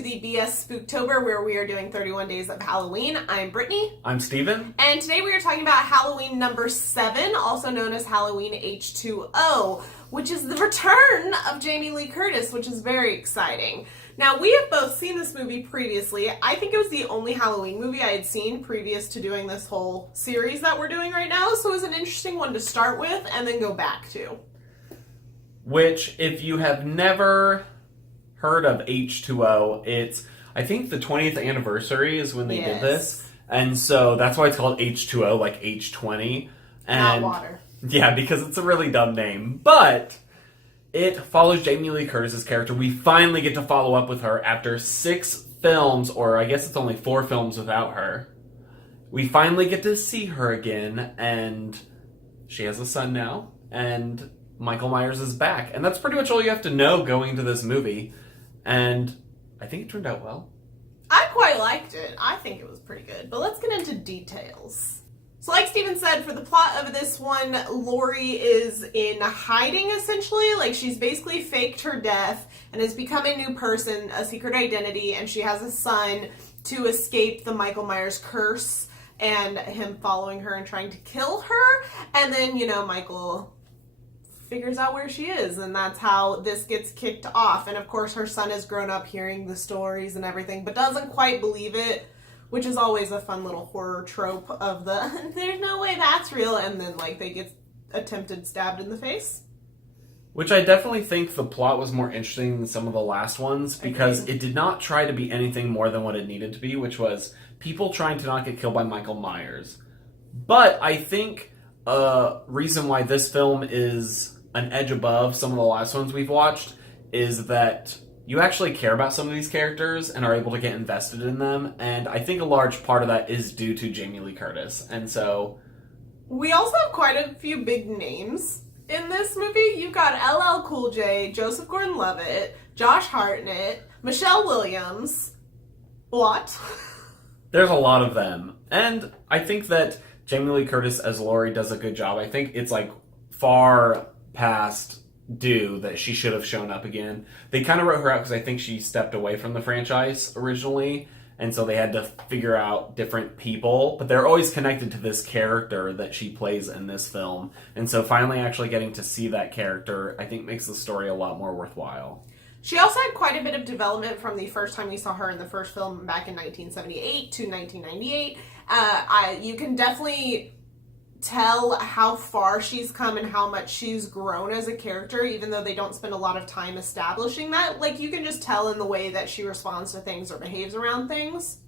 to the BS Spooktober, where we are doing 31 Days of Halloween. I'm Brittany. I'm Steven. And today we are talking about Halloween number 7, also known as Halloween H2O, which is the return of Jamie Lee Curtis, which is very exciting. Now, we have both seen this movie previously. I think it was the only Halloween movie I had seen previous to doing this whole series that we're doing right now, so it was an interesting one to start with and then go back to. Which, if you have never heard of H2O, it's, I think the 20th anniversary is when they did this. And so that's why it's called H2O, like H20. And, not water. Yeah, because it's a really dumb name. But it follows Jamie Lee Curtis's character. We finally get to follow up with her after 6 films, or I guess it's only 4 films without her. We finally get to see her again, and she has a son now, and Michael Myers is back. And that's pretty much all you have to know going into this movie. And I think it turned out well. I quite liked it. I think it was pretty good. But let's get into details. So like Steven said, for the plot of this one, Laurie is in hiding, essentially. Like, she's basically faked her death and has become a new person, a secret identity, and she has a son to escape the Michael Myers curse and him following her and trying to kill her. And then, Michael figures out where she is, and that's how this gets kicked off. And of course, her son has grown up hearing the stories and everything, but doesn't quite believe it, which is always a fun little horror trope of the there's no way that's real, and then they get attempted stabbed in the face. Which I definitely think the plot was more interesting than some of the last ones, because it did not try to be anything more than what it needed to be, which was people trying to not get killed by Michael Myers. But I think a reason why this film is an edge above some of the last ones we've watched is that you actually care about some of these characters and are able to get invested in them, and I think a large part of that is due to Jamie Lee Curtis. And so we also have quite a few big names in this movie. You've got LL Cool J, Joseph Gordon-Levitt, Josh Hartnett, Michelle Williams. What? There's a lot of them, and I think that Jamie Lee Curtis as Laurie does a good job. I think it's far past due that she should have shown up again. They kind of wrote her out because I think she stepped away from the franchise originally, and so they had to figure out different people, but they're always connected to this character that she plays in this film. And so finally actually getting to see that character, I think, makes the story a lot more worthwhile. She also had quite a bit of development from the first time we saw her in the first film back in 1978 to 1998. You can definitely tell how far she's come and how much she's grown as a character, even though they don't spend a lot of time establishing that. You can just tell in the way that she responds to things or behaves around things.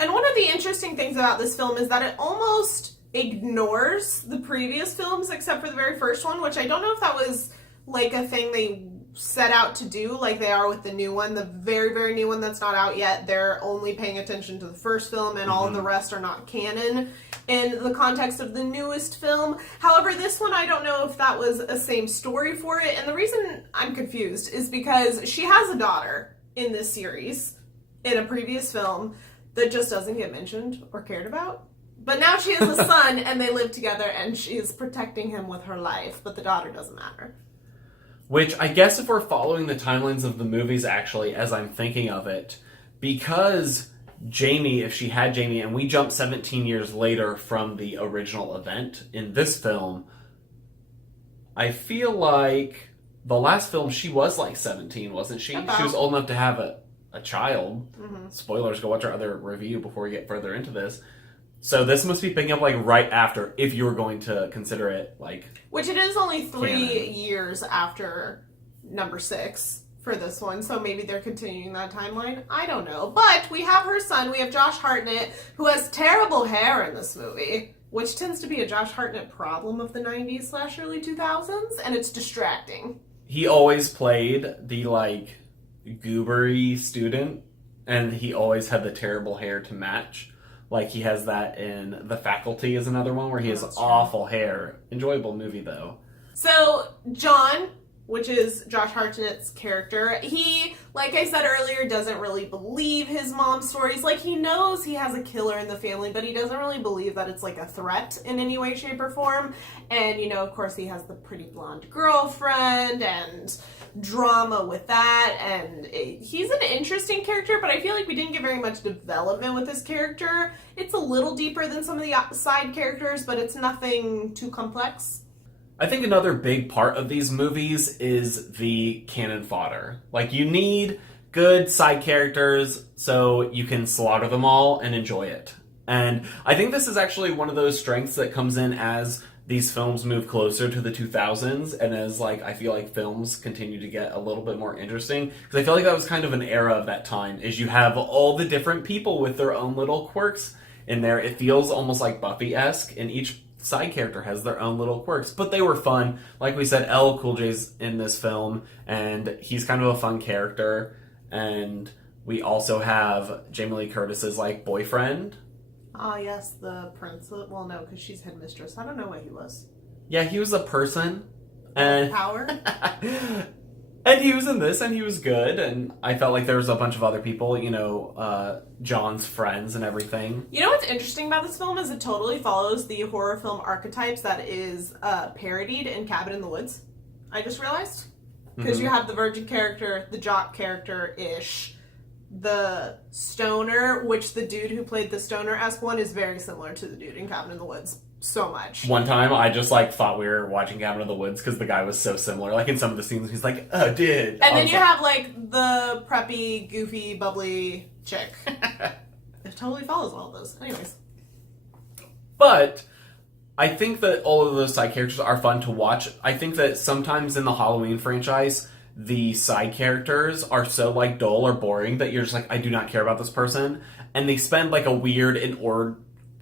And one of the interesting things about this film is that it almost ignores the previous films, except for the very first one, which I don't know if that was a thing they set out to do like they are with the new one. The very, very new one that's not out yet, they're only paying attention to the first film, and all of the rest are not canon in the context of the newest film. However, this one, I don't know if that was a same story for it, and the reason I'm confused is because she has a daughter in this series in a previous film that just doesn't get mentioned or cared about. But now she has a son, and they live together, and she is protecting him with her life, but the daughter doesn't matter. Which, I guess if we're following the timelines of the movies, actually, as I'm thinking of it, because Jamie, if she had Jamie, and we jump 17 years later from the original event in this film, I feel like the last film, she was 17, wasn't she? About. She was old enough to have a child. Mm-hmm. Spoilers, go watch our other review before we get further into this. So this must be picking up right after, if you were going to consider it which it is only 3 canon. years after number 6 for this one, so maybe they're continuing that timeline. I don't know. But we have her son, we have Josh Hartnett, who has terrible hair in this movie, which tends to be a Josh Hartnett problem of the 90s/early 2000s, and it's distracting. He always played the goobery student, and he always had the terrible hair to match. He has that in The Faculty is another one where he has awful hair. Enjoyable movie, though. So, John which is Josh Hartnett's character. He, like I said earlier, doesn't really believe his mom's stories. Like, he knows he has a killer in the family, but he doesn't really believe that it's, like, a threat in any way, shape, or form. And, you know, of course, he has the pretty blonde girlfriend and drama with that. And he's an interesting character, but I feel like we didn't get very much development with his character. It's a little deeper than some of the side characters, but it's nothing too complex. I think another big part of these movies is the cannon fodder. Like, you need good side characters so you can slaughter them all and enjoy it. And I think this is actually one of those strengths that comes in as these films move closer to the 2000s, and as, like, I feel like films continue to get a little bit more interesting. Because I feel like that was kind of an era of that time, is you have all the different people with their own little quirks in there. It feels almost like Buffy-esque, and each side character has their own little quirks, but they were fun. Like we said, LL Cool J's in this film, and he's kind of a fun character. And we also have Jamie Lee Curtis's, like, boyfriend. Ah, yes, the prince. Well, no, because she's headmistress. I don't know what he was. Yeah, he was a person. And power? And he was in this, and he was good, and I felt like there was a bunch of other people, you know, John's friends and everything. You know what's interesting about this film is it totally follows the horror film archetypes that is parodied in Cabin in the Woods. I just realized. Because you have the virgin character, the jock character-ish, the stoner, which the dude who played the stoner-esque one is very similar to the dude in Cabin in the Woods. So much. One time, I just, like, thought we were watching Cabin in the Woods because the guy was so similar. Like, in some of the scenes, he's like, oh, dude. And then you have, like, the preppy, goofy, bubbly chick. It totally follows all of those. Anyways. But I think that all of those side characters are fun to watch. I think that sometimes in the Halloween franchise, the side characters are so, like, dull or boring that you're just like, I do not care about this person. And they spend, like, a weird and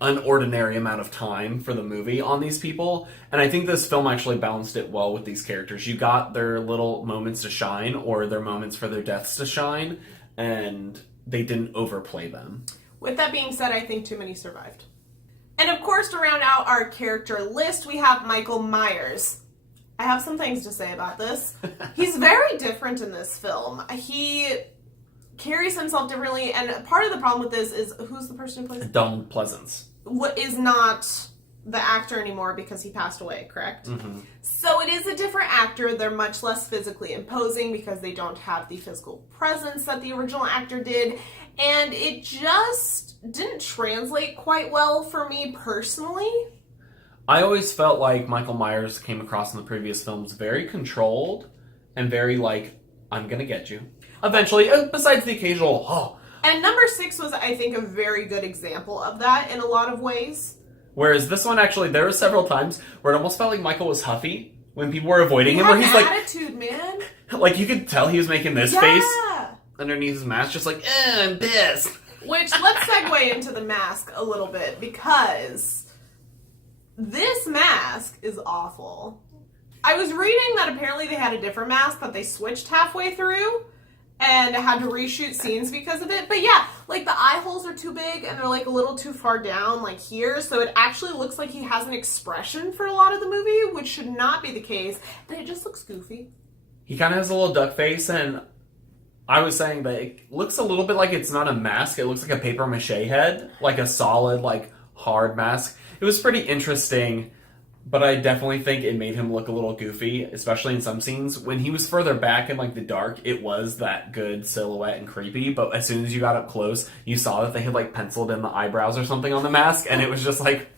unordinary amount of time for the movie on these people, and I think this film actually balanced it well with these characters. You got their little moments to shine, or their moments for their deaths to shine, and they didn't overplay them. With that being said, I think too many survived. And of course, to round out our character list, we have Michael Myers. I have some things to say about this. He's very different in this film. He carries himself differently, and part of the problem with this is, who's the person who plays Donald Pleasance? What is not the actor anymore because he passed away, correct? Mm-hmm. So it is a different actor. They're much less physically imposing because they don't have the physical presence that the original actor did, and it just didn't translate quite well for me personally. I always felt like Michael Myers came across in the previous films very controlled and very, like, I'm gonna get you. Eventually, besides the occasional, oh. And number 6 was, I think, a very good example of that in a lot of ways. Whereas this one, actually, there were several times where it almost felt like Michael was huffy when people were avoiding him. Where he's like, attitude, man. Like, you could tell he was making this face underneath his mask, just like, I'm pissed. Which, let's segue into the mask a little bit, because this mask is awful. I was reading that apparently they had a different mask that they switched halfway through, and had to reshoot scenes because of it. But yeah, like, the eye holes are too big, and they're, like, a little too far down, like, here. So it actually looks like he has an expression for a lot of the movie, which should not be the case. But it just looks goofy. He kind of has a little duck face, and I was saying that it looks a little bit like it's not a mask. It looks like a paper mache head, like a solid, like, hard mask. It was pretty interesting, but I definitely think it made him look a little goofy, especially in some scenes. When he was further back in, like, the dark, it was that good silhouette and creepy, but as soon as you got up close, you saw that they had, like, penciled in the eyebrows or something on the mask, and it was just like...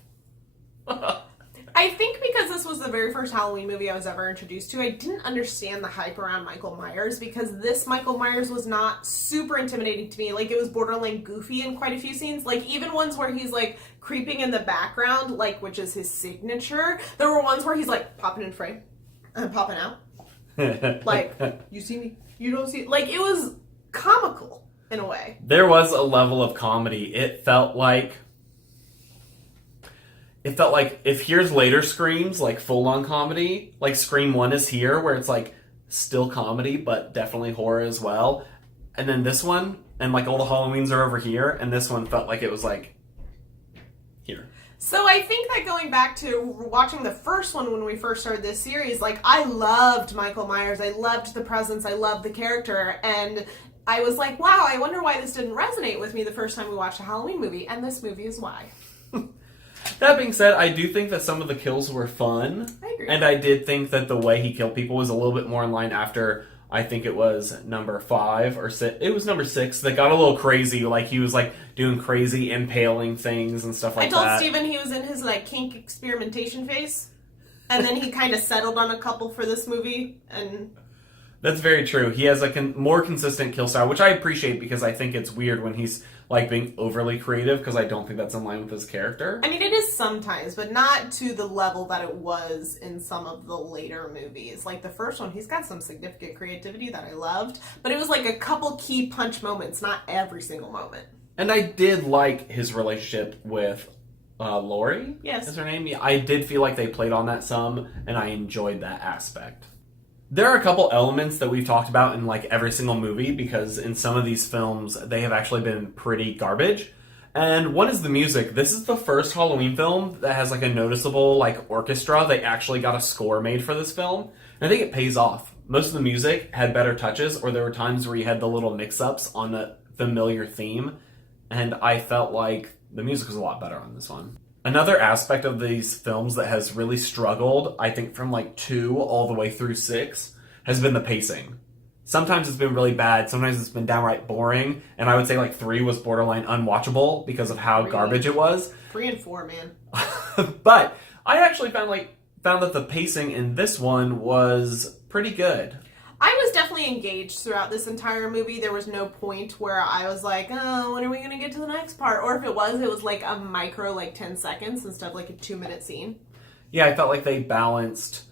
I think because this was the very first Halloween movie I was ever introduced to, I didn't understand the hype around Michael Myers, because this Michael Myers was not super intimidating to me. Like, it was borderline goofy in quite a few scenes. Like, even ones where he's, like, creeping in the background, like, which is his signature. There were ones where he's, like, popping in frame and popping out. Like, you see me, you don't see... Like, it was comical in a way. There was a level of comedy. It felt like if here's later Screams, like, full-on comedy, like Scream 1 is here, where it's, like, still comedy, but definitely horror as well. And then this one, and, like, all the Halloweens are over here, and this one felt like it was, like, here. So I think that going back to watching the first one when we first started this series, like, I loved Michael Myers. I loved the presence. I loved the character. And I was like, wow, I wonder why this didn't resonate with me the first time we watched a Halloween movie. And this movie is why. That being said, I do think that some of the kills were fun. I agree. And I did think that the way he killed people was a little bit more in line after, I think it was number 5 or 6. It was number 6 that got a little crazy. Like, he was, like, doing crazy impaling things and stuff like that. I told Steven he was in his, like, kink experimentation phase. And then he kind of settled on a couple for this movie. And that's very true. He has a more consistent kill style, which I appreciate because I think it's weird when he's, like, being overly creative because I don't think that's in line with his character. I mean, it is sometimes, but not to the level that it was in some of the later movies. Like the first one, he's got some significant creativity that I loved, but it was like a couple key punch moments, not every single moment. And I did like his relationship with Lori. Yes. Is her name? Yeah, I did feel like they played on that some, and I enjoyed that aspect. There are a couple elements that we've talked about in like every single movie because in some of these films they have actually been pretty garbage. And one is the music. This is the first Halloween film that has like a noticeable like orchestra. They actually got a score made for this film. And I think it pays off. Most of the music had better touches, or there were times where you had the little mix-ups on a familiar theme. And I felt like the music was a lot better on this one. Another aspect of these films that has really struggled, I think from like 2 all the way through 6, has been the pacing. Sometimes it's been really bad, sometimes it's been downright boring, and I would say like 3 was borderline unwatchable because of how garbage it was. 3 and 4, man. But I actually found that the pacing in this one was pretty good. I was definitely engaged throughout this entire movie. There was no point where I was like, oh, when are we going to get to the next part? Or if it was like a micro, like 10 seconds instead of like a 2-minute scene. Yeah, I felt like they balanced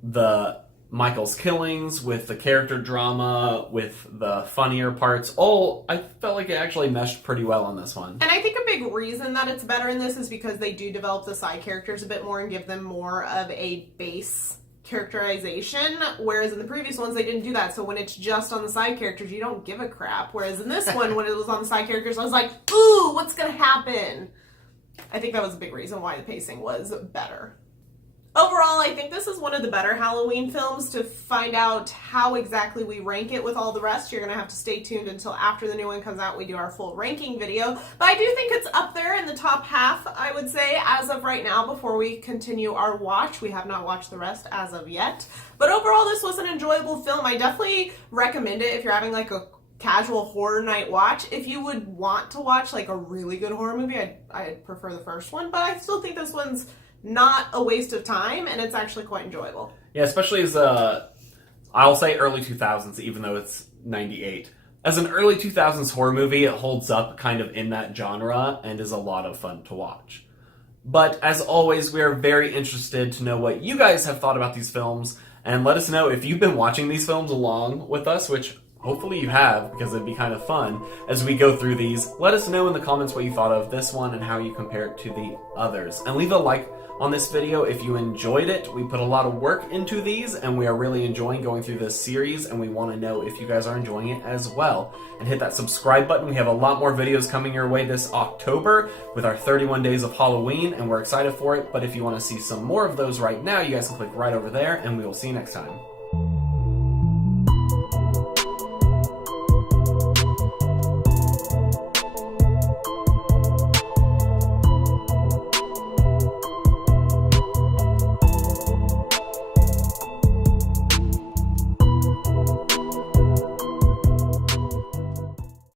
the Michael's killings with the character drama, with the funnier parts. I felt like it actually meshed pretty well on this one. And I think a big reason that it's better in this is because they do develop the side characters a bit more and give them more of a base characterization, whereas in the previous ones they didn't do that. So when it's just on the side characters, you don't give a crap. Whereas in this one, when it was on the side characters, I was like, ooh, what's gonna happen? I think that was a big reason why the pacing was better. Overall, I think this is one of the better Halloween films. To find out how exactly we rank it with all the rest, you're going to have to stay tuned until after the new one comes out. We do our full ranking video. But I do think it's up there in the top half, I would say, as of right now before we continue our watch. We have not watched the rest as of yet. But overall, this was an enjoyable film. I definitely recommend it if you're having like a casual horror night watch. If you would want to watch like a really good horror movie, I'd prefer the first one. But I still think this one's not a waste of time, and it's actually quite enjoyable. Yeah, especially as I'll say early 2000s, even though it's 98. As an early 2000s horror movie, it holds up kind of in that genre and is a lot of fun to watch. But as always, we are very interested to know what you guys have thought about these films, and let us know if you've been watching these films along with us, which hopefully you have, because it'd be kind of fun as we go through these. Let us know in the comments what you thought of this one and how you compare it to the others. And leave a like on this video if you enjoyed it. We put a lot of work into these, and we are really enjoying going through this series, and we want to know if you guys are enjoying it as well. And hit that subscribe button. We have a lot more videos coming your way this October with our 31 days of Halloween, and we're excited for it. But if you want to see some more of those right now, you guys can click right over there, and we will see you next time.